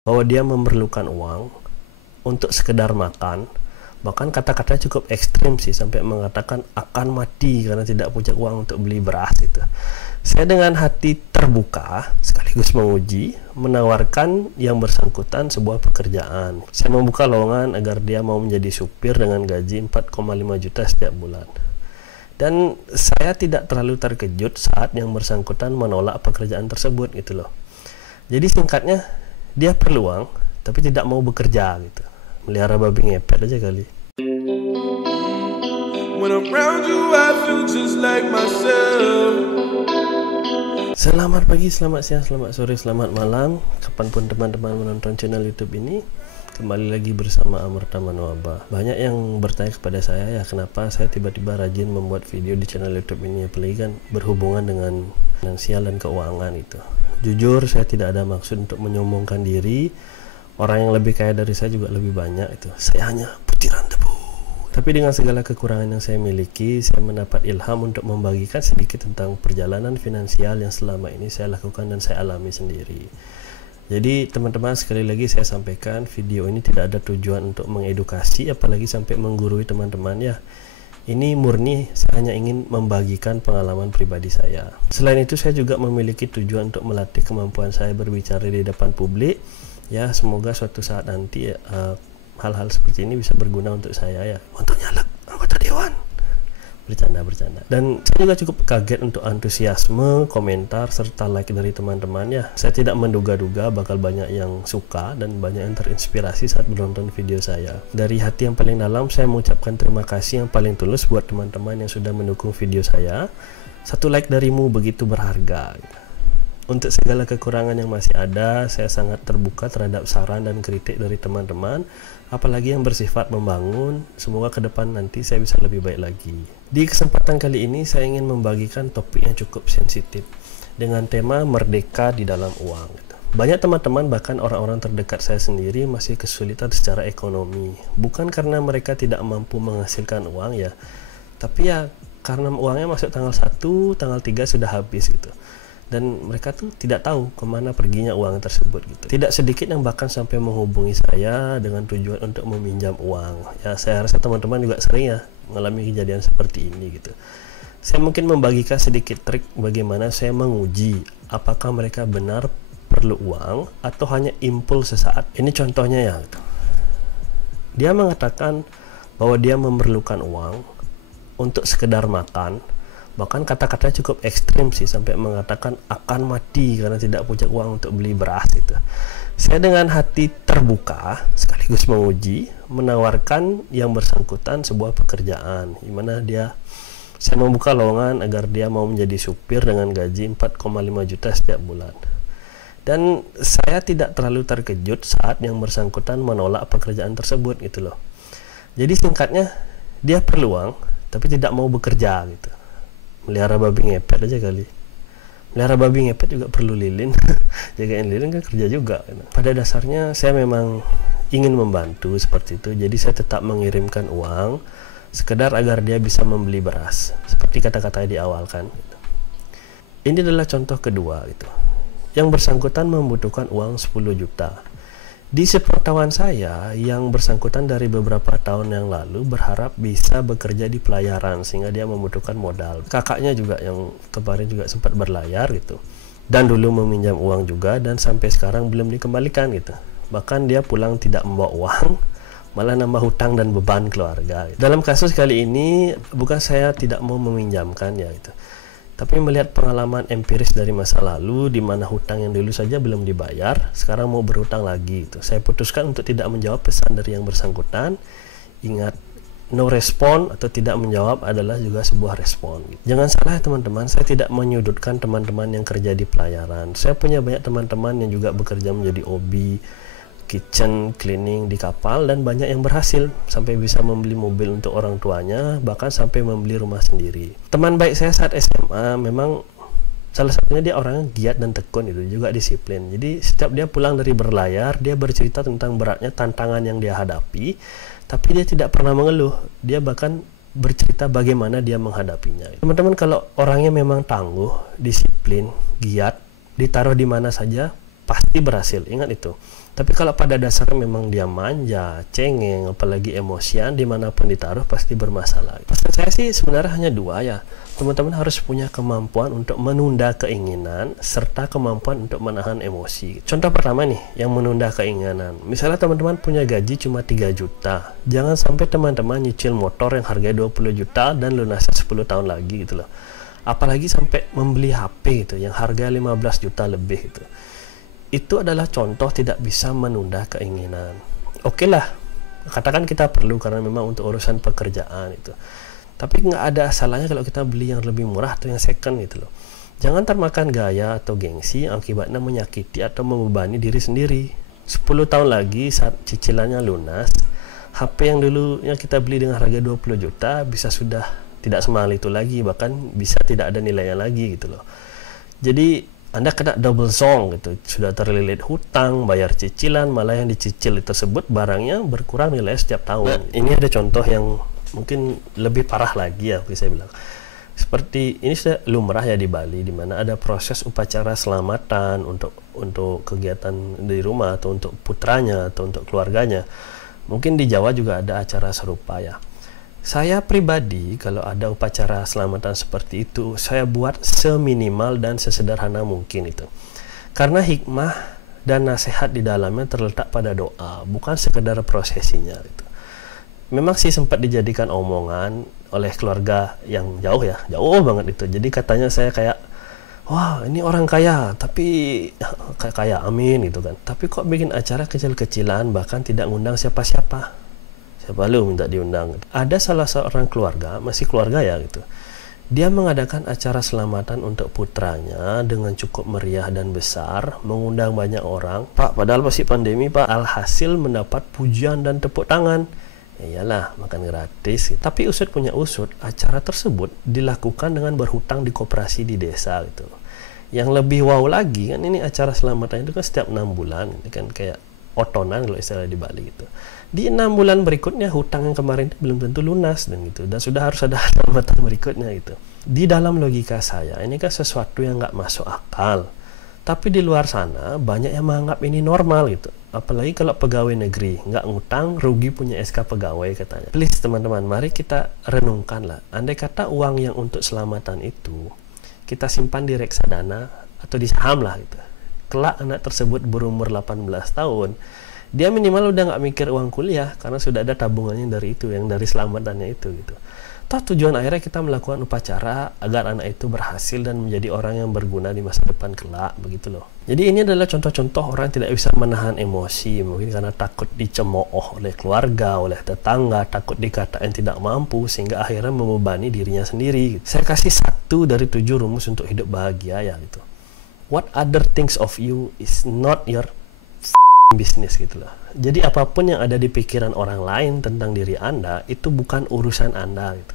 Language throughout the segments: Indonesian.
bahwa dia memerlukan uang untuk sekedar makan. Bahkan kata-katanya cukup ekstrim sih, sampai mengatakan akan mati karena tidak punya uang untuk beli beras itu. Saya dengan hati terbuka sekaligus menguji, menawarkan yang bersangkutan sebuah pekerjaan. Saya membuka lowongan agar dia mau menjadi supir dengan gaji 4,5 juta setiap bulan. Dan saya tidak terlalu terkejut saat yang bersangkutan menolak pekerjaan tersebut gitu loh. Jadi singkatnya, dia perlu uang tapi tidak mau bekerja gitu. Melihara babi ngepet aja kali. When around you I feel just like myself. Selamat pagi, selamat siang, selamat sore, selamat malam, kapanpun teman-teman menonton channel YouTube ini. Kembali lagi bersama Amarta Manwaba. Banyak yang bertanya kepada saya, ya kenapa saya tiba-tiba rajin membuat video di channel YouTube ini, apalagi kan berhubungan dengan finansial dan keuangan itu. Jujur, saya tidak ada maksud untuk menyombongkan diri. Orang yang lebih kaya dari saya juga lebih banyak itu. Saya hanya butiran debu. Tapi dengan segala kekurangan yang saya miliki, saya mendapat ilham untuk membagikan sedikit tentang perjalanan finansial yang selama ini saya lakukan dan saya alami sendiri. Jadi teman-teman, sekali lagi saya sampaikan, video ini tidak ada tujuan untuk mengedukasi, apalagi sampai menggurui teman-teman ya. Ini murni saya hanya ingin membagikan pengalaman pribadi saya. Selain itu, saya juga memiliki tujuan untuk melatih kemampuan saya berbicara di depan publik. Ya, semoga suatu saat nanti hal-hal seperti ini bisa berguna untuk saya ya, untuk nyalek anggota dewan. Bercanda. Dan saya juga cukup kaget untuk antusiasme, komentar, serta like dari teman-teman ya. Saya tidak menduga-duga bakal banyak yang suka dan banyak yang terinspirasi saat menonton video saya. Dari hati yang paling dalam, saya mengucapkan terima kasih yang paling tulus buat teman-teman yang sudah mendukung video saya. Satu like darimu begitu berharga. Untuk segala kekurangan yang masih ada, saya sangat terbuka terhadap saran dan kritik dari teman-teman, apalagi yang bersifat membangun. Semoga ke depan nanti saya bisa lebih baik lagi. Di kesempatan kali ini, saya ingin membagikan topik yang cukup sensitif dengan tema merdeka di dalam uang. Banyak teman-teman, bahkan orang-orang terdekat saya sendiri, masih kesulitan secara ekonomi. Bukan karena mereka tidak mampu menghasilkan uang ya, tapi ya karena uangnya masuk tanggal 1, tanggal 3 sudah habis gitu. Dan mereka tuh tidak tahu kemana perginya uang tersebut gitu. Tidak sedikit yang bahkan sampai menghubungi saya dengan tujuan untuk meminjam uang. Ya, saya rasa teman-teman juga sering ya mengalami kejadian seperti ini gitu. Saya mungkin membagikan sedikit trik bagaimana saya menguji apakah mereka benar perlu uang atau hanya impuls sesaat. Ini contohnya ya gitu. Dia mengatakan bahwa dia memerlukan uang untuk sekedar makan. Bahkan kata-katanya cukup ekstrim sih, sampai mengatakan akan mati karena tidak punya uang untuk beli beras itu. Saya dengan hati terbuka sekaligus menguji, menawarkan yang bersangkutan sebuah pekerjaan, di mana saya membuka lowongan agar dia mau menjadi supir dengan gaji 4,5 juta setiap bulan. Dan saya tidak terlalu terkejut saat yang bersangkutan menolak pekerjaan tersebut gitu loh. Jadi singkatnya, dia perlu uang tapi tidak mau bekerja gitu. Melihara babi ngepet aja kali. Melihara babi ngepet juga perlu lilin. Jagain lilin kan kerja juga. Pada dasarnya saya memang ingin membantu seperti itu. Jadi saya tetap mengirimkan uang sekedar agar dia bisa membeli beras. Seperti kata-kata di awal kan. Ini adalah contoh kedua gitu. Yang bersangkutan membutuhkan uang 10 juta. Di sepengetahuan saya, yang bersangkutan dari beberapa tahun yang lalu berharap bisa bekerja di pelayaran sehingga dia membutuhkan modal. Kakaknya juga yang kemarin juga sempat berlayar gitu. Dan dulu meminjam uang juga dan sampai sekarang belum dikembalikan gitu. Bahkan dia pulang tidak membawa uang, malah nambah hutang dan beban keluarga. Dalam kasus kali ini bukan saya tidak mau meminjamkan ya gitu. Tapi melihat pengalaman empiris dari masa lalu, di mana hutang yang dulu saja belum dibayar, sekarang mau berhutang lagi. Itu saya putuskan untuk tidak menjawab pesan dari yang bersangkutan. Ingat, no respon atau tidak menjawab adalah juga sebuah respon. Jangan salah ya teman-teman, saya tidak menyudutkan teman-teman yang kerja di pelayaran. Saya punya banyak teman-teman yang juga bekerja menjadi OB, kitchen, cleaning di kapal, dan banyak yang berhasil sampai bisa membeli mobil untuk orang tuanya, bahkan sampai membeli rumah sendiri. Teman baik saya saat SMA memang salah satunya dia orangnya giat dan tekun, itu juga disiplin. Jadi setiap dia pulang dari berlayar, dia bercerita tentang beratnya tantangan yang dia hadapi, tapi dia tidak pernah mengeluh. Dia bahkan bercerita bagaimana dia menghadapinya. Teman-teman, kalau orangnya memang tangguh, disiplin, giat, ditaruh di mana saja pasti berhasil. Ingat itu. Tapi kalau pada dasarnya memang dia manja, cengeng, apalagi emosian, dimanapun ditaruh pasti bermasalah. Pesan saya sih sebenarnya hanya dua ya. Teman-teman harus punya kemampuan untuk menunda keinginan serta kemampuan untuk menahan emosi. Contoh pertama nih, yang menunda keinginan. Misalnya teman-teman punya gaji cuma 3 juta. Jangan sampai teman-teman nyicil motor yang harganya 20 juta dan lunasnya 10 tahun lagi gitu loh. Apalagi sampai membeli HP gitu yang harganya 15 juta lebih gitu. Itu adalah contoh tidak bisa menunda keinginan. Oke lah, katakan kita perlu karena memang untuk urusan pekerjaan itu. Tapi nggak ada salahnya kalau kita beli yang lebih murah atau yang second gitu loh. Jangan termakan gaya atau gengsi yang akibatnya menyakiti atau membebani diri sendiri. 10 tahun lagi saat cicilannya lunas, HP yang dulunya kita beli dengan harga 20 juta bisa sudah tidak semahal itu lagi, bahkan bisa tidak ada nilainya lagi gitu loh. Jadi Anda kena double song gitu, sudah terlilit hutang, bayar cicilan, malah yang dicicil tersebut barangnya berkurang nilai setiap tahun. Ini ada contoh yang mungkin lebih parah lagi ya, saya bilang. Seperti ini sudah lumrah ya di Bali, di mana ada proses upacara selamatan untuk kegiatan di rumah atau untuk putranya atau untuk keluarganya. Mungkin di Jawa juga ada acara serupa ya. Saya pribadi kalau ada upacara selamatan seperti itu, saya buat seminimal dan sesederhana mungkin itu. Karena hikmah dan nasihat di dalamnya terletak pada doa, bukan sekedar prosesinya itu. Memang sih sempat dijadikan omongan oleh keluarga yang jauh ya, jauh banget itu. Jadi katanya saya kayak, wah ini orang kaya, tapi kaya amin gitu kan. Tapi kok bikin acara kecil-kecilan, bahkan tidak ngundang siapa-siapa. Siapa lu minta diundang? Ada salah seorang keluarga, masih keluarga ya gitu. Dia mengadakan acara selamatan untuk putranya dengan cukup meriah dan besar, mengundang banyak orang. Pak, padahal masih pandemi Pak, alhasil mendapat pujian dan tepuk tangan. Iyalah, makan gratis. Tapi usut punya usut, acara tersebut dilakukan dengan berhutang di koperasi di desa gitu. Yang lebih wow lagi kan ini acara selamatan itu kan setiap 6 bulan, ini kan kayak otonan kalau istilah di Bali gitu. Di 6 bulan berikutnya hutang yang kemarin itu belum tentu lunas dan gitu, dan sudah harus ada selamatan berikutnya gitu. Di dalam logika saya ini kan sesuatu yang nggak masuk akal, tapi di luar sana banyak yang menganggap ini normal gitu. Apalagi kalau pegawai negeri nggak ngutang, rugi punya SK pegawai katanya. Please teman-teman, mari kita renungkan lah. Andai kata uang yang untuk selamatan itu kita simpan di reksadana atau di saham lah gitu. Kelak anak tersebut berumur 18 tahun, dia minimal udah nggak mikir uang kuliah karena sudah ada tabungannya dari itu, yang dari selamatannya itu gitu. Toh tujuan akhirnya kita melakukan upacara agar anak itu berhasil dan menjadi orang yang berguna di masa depan kelak, begitu loh. Jadi ini adalah contoh-contoh orang yang tidak bisa menahan emosi, mungkin karena takut dicemooh oleh keluarga, oleh tetangga, takut dikatain tidak mampu, sehingga akhirnya membebani dirinya sendiri. Saya kasih 1 dari 7 rumus untuk hidup bahagia ya gitu. What other things of you is not your business gitu loh. Jadi apapun yang ada di pikiran orang lain tentang diri Anda itu bukan urusan Anda gitu.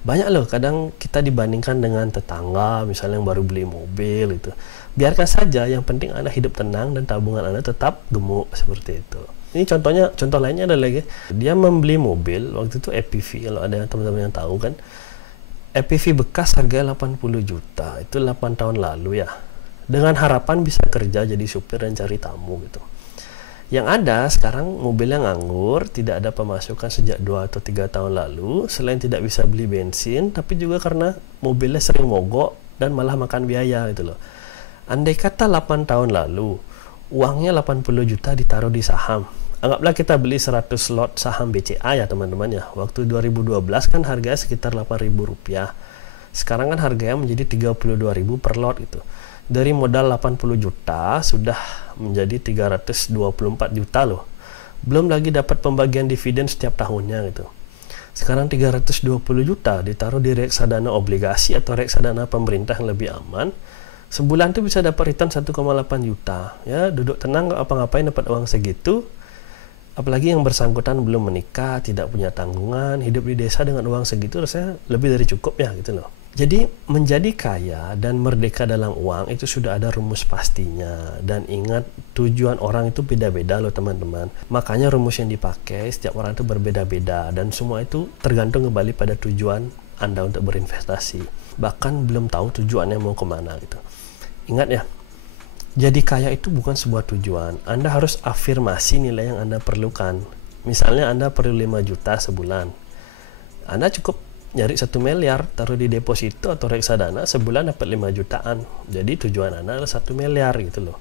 Banyak loh kadang kita dibandingkan dengan tetangga misalnya yang baru beli mobil gitu. Biarkan saja, yang penting Anda hidup tenang dan tabungan Anda tetap gemuk seperti itu. Ini contoh lainnya ada lagi. Dia membeli mobil waktu itu EPV, kalau ada teman-teman yang tahu kan. EPV bekas harganya 80 juta. Itu 8 tahun lalu ya. Dengan harapan bisa kerja jadi supir dan cari tamu gitu. Yang ada sekarang mobilnya nganggur, tidak ada pemasukan sejak 2 atau 3 tahun lalu, selain tidak bisa beli bensin, tapi juga karena mobilnya sering mogok dan malah makan biaya gitu loh. Andai kata 8 tahun lalu, uangnya 80 juta ditaruh di saham. Anggaplah kita beli 100 lot saham BCA ya teman-teman ya. Waktu 2012 kan harganya sekitar Rp8.000. Sekarang kan harganya menjadi Rp32.000 per lot gitu. Dari modal 80 juta sudah menjadi 324 juta loh. Belum lagi dapat pembagian dividen setiap tahunnya gitu. Sekarang 320 juta ditaruh di reksadana obligasi atau reksadana pemerintah yang lebih aman. Sebulan tuh bisa dapat return 1,8 juta. Ya, duduk tenang, gak apa-ngapain dapat uang segitu. Apalagi yang bersangkutan belum menikah, tidak punya tanggungan, hidup di desa dengan uang segitu rasanya lebih dari cukup ya gitu loh. Jadi menjadi kaya dan merdeka dalam uang itu sudah ada rumus pastinya. Dan ingat, tujuan orang itu beda-beda loh teman-teman. Makanya rumus yang dipakai setiap orang itu berbeda-beda. Dan semua itu tergantung kembali pada tujuan Anda untuk berinvestasi. Bahkan belum tahu tujuannya mau kemana gitu. Ingat ya, Jadi kaya itu bukan sebuah tujuan. Anda harus afirmasi nilai yang Anda perlukan. Misalnya Anda perlu 5 juta sebulan. Anda cukup nyari 1 miliar, taruh di deposito atau reksadana, sebulan dapat 5 jutaan. Jadi tujuan Anda adalah 1 miliar gitu loh.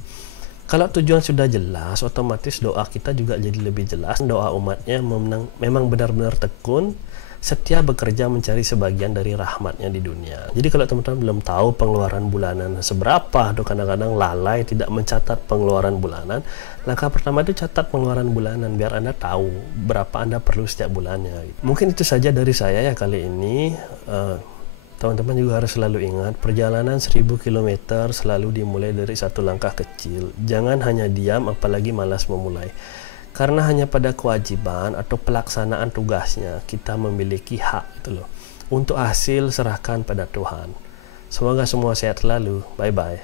Kalau tujuan sudah jelas, otomatis doa kita juga jadi lebih jelas. Doa umatnya memang benar-benar tekun, setia bekerja mencari sebagian dari rahmatnya di dunia. Jadi kalau teman-teman belum tahu pengeluaran bulanan seberapa, atau kadang-kadang lalai tidak mencatat pengeluaran bulanan, langkah pertama itu catat pengeluaran bulanan biar Anda tahu berapa Anda perlu setiap bulannya. Mungkin itu saja dari saya ya kali ini. Teman-teman juga harus selalu ingat, perjalanan 1000 km selalu dimulai dari satu langkah kecil. Jangan hanya diam, apalagi malas memulai. Karena hanya pada kewajiban atau pelaksanaan tugasnya kita memiliki hak itu loh. Untuk hasil serahkan pada Tuhan. Semoga semua sehat selalu. Bye bye.